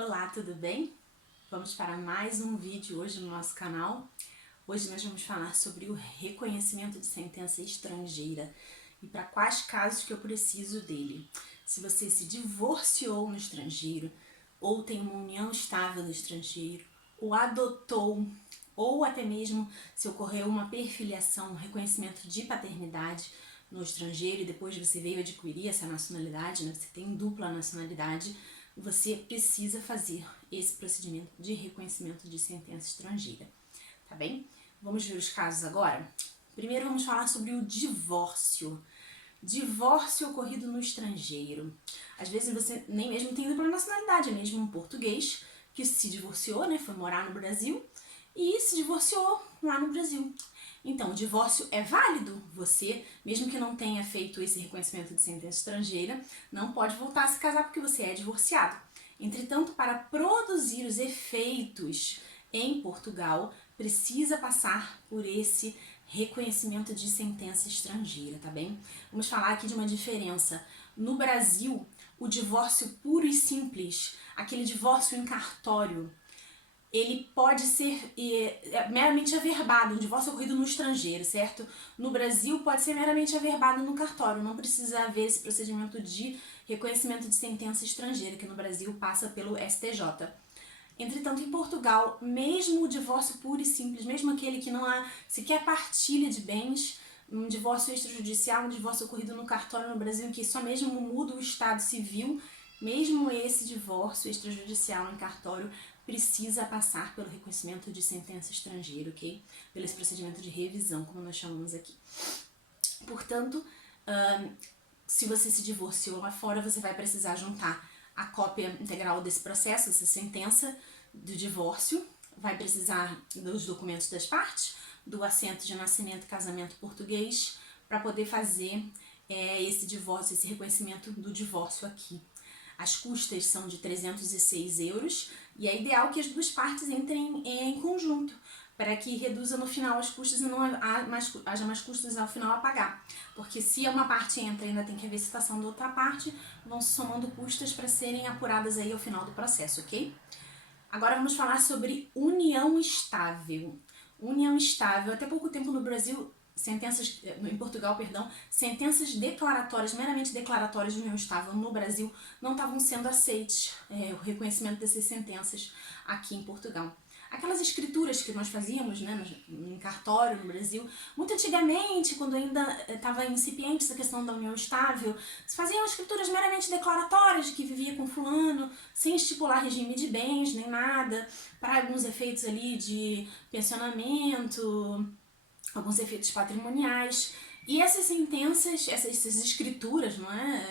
Olá, tudo bem? Vamos para mais um vídeo hoje no nosso canal. Hoje nós vamos falar sobre o reconhecimento de sentença estrangeira e para quais casos que eu preciso dele. Se você se divorciou no estrangeiro, ou tem uma união estável no estrangeiro, ou adotou, ou até mesmo se ocorreu uma perfiliação, um reconhecimento de paternidade no estrangeiro e depois você veio adquirir essa nacionalidade, né? Você tem dupla nacionalidade, você precisa fazer esse procedimento de reconhecimento de sentença estrangeira, tá bem? Vamos ver os casos agora? Primeiro vamos falar sobre o divórcio. Divórcio ocorrido no estrangeiro. Às vezes você nem mesmo tem dupla nacionalidade, é mesmo um português que se divorciou, né, foi morar no Brasil e se divorciou lá no Brasil. Então, o divórcio é válido. Você, mesmo que não tenha feito esse reconhecimento de sentença estrangeira, não pode voltar a se casar porque você é divorciado. Entretanto, para produzir os efeitos em Portugal, precisa passar por esse reconhecimento de sentença estrangeira, tá bem? Vamos falar aqui de uma diferença. No Brasil, o divórcio puro e simples, aquele divórcio em cartório, ele pode ser meramente averbado, um divórcio ocorrido no estrangeiro, certo? No Brasil pode ser meramente averbado no cartório, não precisa haver esse procedimento de reconhecimento de sentença estrangeira, que no Brasil passa pelo STJ. Entretanto, em Portugal, mesmo o divórcio puro e simples, mesmo aquele que não há sequer partilha de bens, um divórcio extrajudicial, um divórcio ocorrido no cartório no Brasil, que só mesmo muda o estado civil, mesmo esse divórcio extrajudicial em cartório precisa passar pelo reconhecimento de sentença estrangeira, ok? Pelo esse procedimento de revisão, como nós chamamos aqui. Portanto, se você se divorciou lá fora, você vai precisar juntar a cópia integral desse processo, essa sentença do divórcio, vai precisar dos documentos das partes, do assento de nascimento e casamento português, para poder fazer esse divórcio, esse reconhecimento do divórcio aqui. As custas são de 306 euros e é ideal que as duas partes entrem em conjunto, para que reduza no final as custas e não haja mais custos ao final a pagar. Porque se uma parte entra e ainda tem que haver citação da outra parte, vão se somando custas para serem apuradas aí ao final do processo, ok? Agora vamos falar sobre união estável. União estável, até pouco tempo no Brasil, em Portugal, sentenças declaratórias, meramente declaratórias de união estável no Brasil não estavam sendo aceites, o reconhecimento dessas sentenças aqui em Portugal. Aquelas escrituras que nós fazíamos, né, em cartório no Brasil, muito antigamente, quando ainda estava incipiente essa questão da união estável, se faziam escrituras meramente declaratórias de que vivia com fulano, sem estipular regime de bens nem nada, para alguns efeitos ali de pensionamento, alguns efeitos patrimoniais. E essas sentenças, essas escrituras,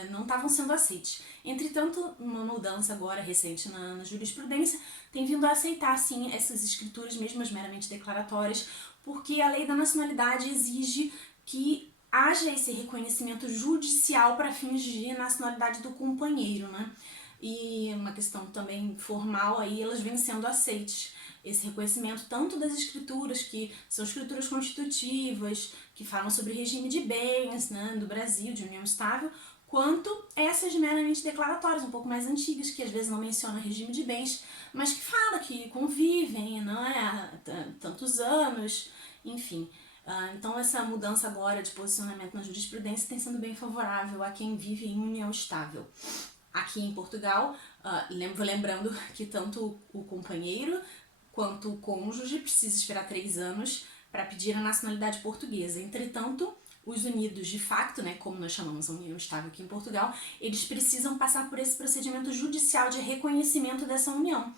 não estavam sendo aceitas. Entretanto, uma mudança agora recente na jurisprudência tem vindo a aceitar, sim, essas escrituras, mesmo as meramente declaratórias, porque a lei da nacionalidade exige que haja esse reconhecimento judicial para fins de nacionalidade do companheiro, né? E uma questão também formal, aí elas vêm sendo aceites. Esse reconhecimento tanto das escrituras, que são escrituras constitutivas, que falam sobre regime de bens, né, do Brasil, de união estável, quanto essas meramente declaratórias, um pouco mais antigas, que às vezes não mencionam regime de bens, mas que falam que convivem, não é, há tantos anos, enfim. Então essa mudança agora de posicionamento na jurisprudência tem sendo bem favorável a quem vive em união estável. Aqui em Portugal, lembrando que tanto o companheiro quanto o cônjuge precisa esperar 3 anos para pedir a nacionalidade portuguesa. Entretanto, os unidos de facto, né, como nós chamamos a união estável aqui em Portugal, eles precisam passar por esse procedimento judicial de reconhecimento dessa união.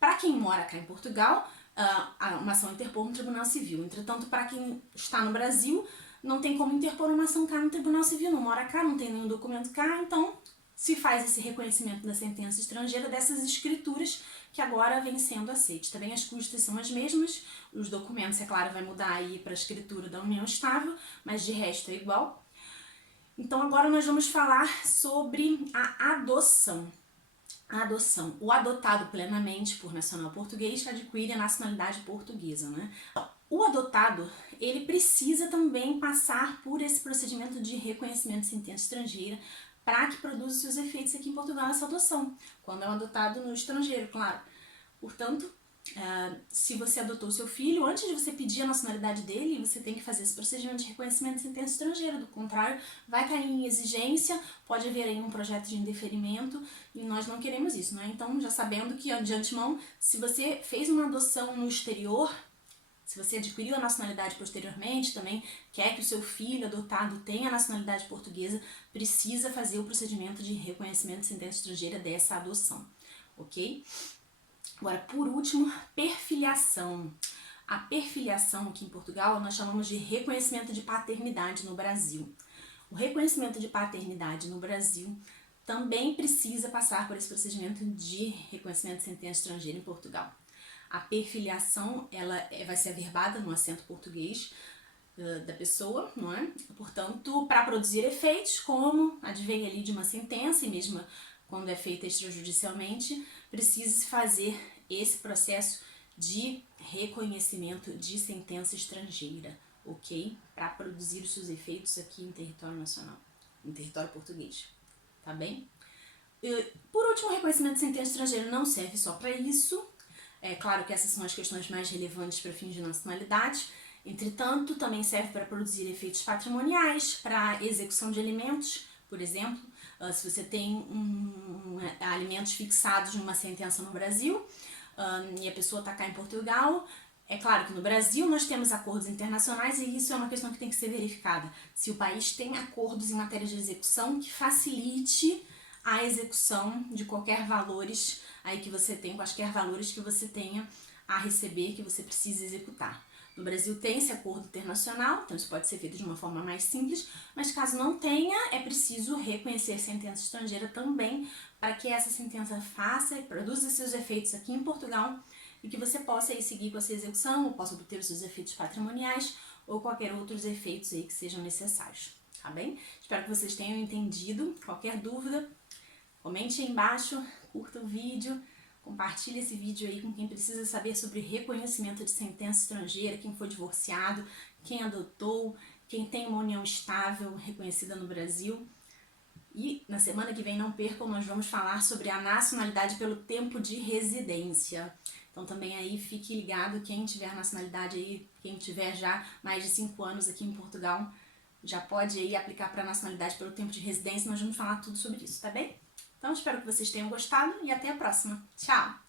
Para quem mora cá em Portugal, uma ação interpor no Tribunal Civil. Entretanto, para quem está no Brasil, não tem como interpor uma ação cá no Tribunal Civil, não mora cá, não tem nenhum documento cá, então se faz esse reconhecimento da sentença estrangeira dessas escrituras que agora vem sendo aceites. Também as custas são as mesmas, os documentos, é claro, vai mudar aí para a escritura da união estável, mas de resto é igual. Então agora nós vamos falar sobre a adoção. A adoção. O adotado plenamente por nacional português adquire a nacionalidade portuguesa, né? O adotado, ele precisa também passar por esse procedimento de reconhecimento de sentença estrangeira para que produza seus efeitos aqui em Portugal essa adoção, quando é um adotado no estrangeiro, claro. Portanto, se você adotou seu filho, antes de você pedir a nacionalidade dele, você tem que fazer esse procedimento de reconhecimento de sentença estrangeira. Do contrário, vai cair em exigência, pode haver aí um projeto de indeferimento e nós não queremos isso, né? Então, já sabendo que de antemão, se você fez uma adoção no exterior, se você adquiriu a nacionalidade posteriormente, também quer que o seu filho adotado tenha a nacionalidade portuguesa, precisa fazer o procedimento de reconhecimento de sentença estrangeira dessa adoção, ok? Agora, por último, perfiliação. A perfiliação aqui em Portugal nós chamamos de reconhecimento de paternidade no Brasil. O reconhecimento de paternidade no Brasil também precisa passar por esse procedimento de reconhecimento de sentença estrangeira em Portugal. A perfiliação, ela vai ser averbada no acento português da pessoa, não é? Portanto, para produzir efeitos, como advém ali de uma sentença, e mesmo quando é feita extrajudicialmente, precisa-se fazer esse processo de reconhecimento de sentença estrangeira, ok? Para produzir os seus efeitos aqui em território nacional, em território português, tá bem? Por último, o reconhecimento de sentença estrangeira não serve só para isso. É claro que essas são as questões mais relevantes para fins de nacionalidade. Entretanto, também serve para produzir efeitos patrimoniais, para execução de alimentos, por exemplo. Se você tem alimentos fixados numa sentença no Brasil e a pessoa está cá em Portugal, é claro que no Brasil nós temos acordos internacionais e isso é uma questão que tem que ser verificada. Se o país tem acordos em matéria de execução que facilite a execução de qualquer valores aí que você tem, quaisquer valores que você tenha a receber, que você precisa executar. No Brasil tem esse acordo internacional, então isso pode ser feito de uma forma mais simples, mas caso não tenha, é preciso reconhecer sentença estrangeira também, para que essa sentença faça e produza seus efeitos aqui em Portugal e que você possa aí seguir com essa execução, ou possa obter os seus efeitos patrimoniais ou qualquer outros efeitos aí que sejam necessários, tá bem? Espero que vocês tenham entendido. Qualquer dúvida, comente aí embaixo, curta o vídeo, compartilhe esse vídeo aí com quem precisa saber sobre reconhecimento de sentença estrangeira, quem foi divorciado, quem adotou, quem tem uma união estável reconhecida no Brasil. E na semana que vem, não percam, nós vamos falar sobre a nacionalidade pelo tempo de residência. Então também aí fique ligado, quem tiver nacionalidade aí, quem tiver já mais de 5 anos aqui em Portugal, já pode aí aplicar para a nacionalidade pelo tempo de residência. Nós vamos falar tudo sobre isso, tá bem? Então espero que vocês tenham gostado e até a próxima. Tchau!